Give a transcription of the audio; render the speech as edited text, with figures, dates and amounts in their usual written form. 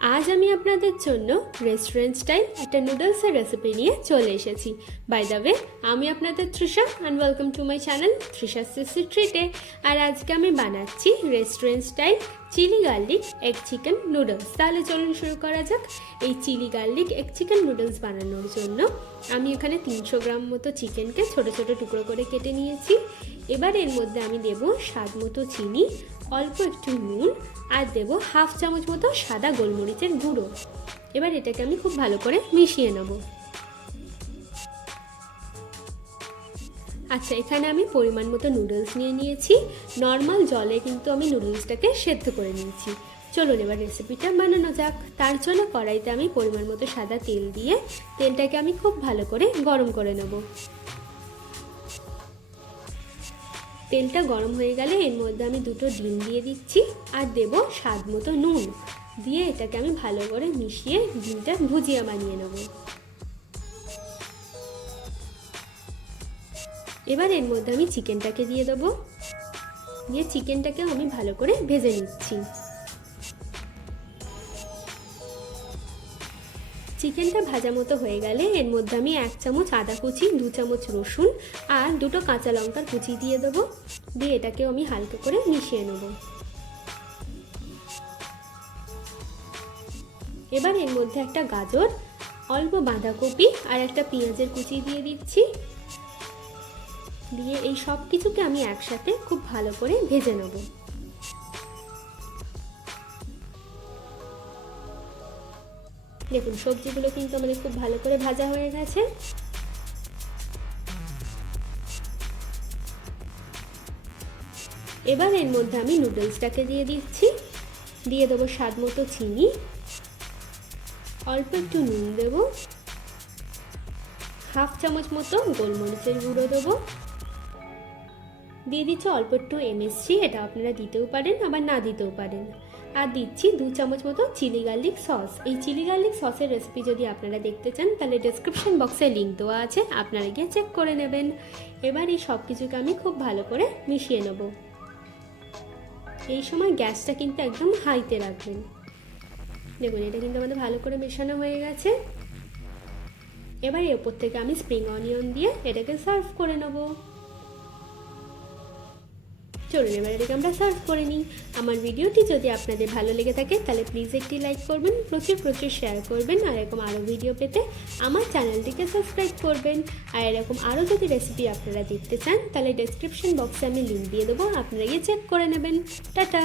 আজ আমি আপনাদের জন্য রেস্টুরেন্ট স্টাইল একটা নুডলসের রেসিপি নিয়ে চলে এসেছি। বাই দ্য ওয়ে, আমি আপনাদের Trisha and welcome to my channel Trisha সিসি ট্রিটে। আর আজকে আমি বানাচ্ছি restaurant style chilli garlic egg chicken noodles. তাহলে চলুন শুরু করা যাক। এই chilli garlic egg chicken noodles বানানোর জন্য আমি এখানে 300 গ্রাম মতো চিকেনকে ছোট ছোট টুকরো করে কেটে নিয়েছি। এবার এর মধ্যে আমি দেব স্বাদ মতো চিনি, অল্প একটু নুন আর দেবো হাফ চামচ মতো সাদা গোলমরিচের গুঁড়ো। এবার এটাকে আমি খুব ভালো করে মিশিয়ে নেব। আচ্ছা, এখানে আমি পরিমাণ মতো নুডলস নিয়ে নিয়েছি। নর্মাল জলে কিন্তু আমি নুডলসটাকে সেদ্ধ করে নিয়েছি। চলুন এবার রেসিপিটা বানানো যাক। তার জন্য কড়াইতে আমি পরিমাণ মতো সাদা তেল দিয়ে তেলটাকে আমি খুব ভালো করে গরম করে নেব। তেলটা গরম হয়ে গেলে এর মধ্যে আমি 2টো ডিম দিয়ে দিচ্ছি আর দেব স্বাদ মতো নুন দিয়ে এটাকে আমি ভালো করে মিশিয়ে ডিমটা ভুজিয়া বানিয়ে নেব। এবার এর মধ্যে আমি চিকেনটাকে দিয়ে দেবো, দিয়ে চিকেনটাকেও আমি ভালো করে ভেজে নিচ্ছি। চিকেনটা ভাজা মতো হয়ে গেলে এর মধ্যে আমি 1 চামচ আদা কুচি, 2 চামচ রসুন আর 2টো কাঁচা লঙ্কার কুচি দিয়ে দেবো। দিয়ে এটাকেও আমি হালকা করে মিশিয়ে নেব। এবার এর মধ্যে একটা গাজর, অল্প বাঁধাকপি আর একটা পেঁয়াজের কুচি দিয়ে দিচ্ছি। দিয়ে এই সব কিছুকে আমি একসাথে খুব ভালো করে ভেজে নেব। দেখুন, সবজিগুলো কিন্তু আমাদের খুব ভালো করে ভাজা হয়ে গেছে। এবার এর মধ্যে আমি নুডলসটাকে দিয়ে দিচ্ছি। দিয়ে দেবো স্বাদ মতো চিনি, অল্প একটু নুন দেবো, হাফ চামচ মতো গোলমরিচের গুঁড়ো দেবো, দিয়ে দিচ্ছি অল্প একটু এমএসজি, এটা আপনারা দিতেও পারেন আবার না দিতেও পারেন। আর দিচ্ছি 2 চামচ মতো চিলি গার্লিক সস। এই চিলি গার্লিক সসের রেসিপি যদি আপনারা দেখতে চান তাহলে ডেসক্রিপশন বক্সে লিঙ্ক দেওয়া আছে, আপনারা গিয়ে চেক করে নেবেন। এবার এই সব কিছুকে আমি খুব ভালো করে মিশিয়ে নেব। এই সময় গ্যাসটা কিন্তু একদম হাইতে রাখবেন। দেখুন, এটা কিন্তু আমাদের ভালো করে মেশানো হয়ে গেছে। এবার এর উপর থেকে আমি স্প্রিং অনিয়ন দিয়ে এটাকে সার্ভ করে নেব। চলুন এবার এটাকে আমরা সার্ভ করে নিই। আমার ভিডিওটি যদি আপনাদের ভালো লেগে থাকে তাহলে প্লিজ একটি লাইক করবেন, প্রচুর শেয়ার করবেন। আর এরকম আরও ভিডিও পেতে আমার চ্যানেলটিকে সাবস্ক্রাইব করবেন। আর এরকম আরও যদি রেসিপি আপনারা দেখতে চান তাহলে ডেসক্রিপশন বক্সে আমি লিঙ্ক দিয়ে দেবো, আপনারা গিয়ে চেক করে নেবেন। টাটা।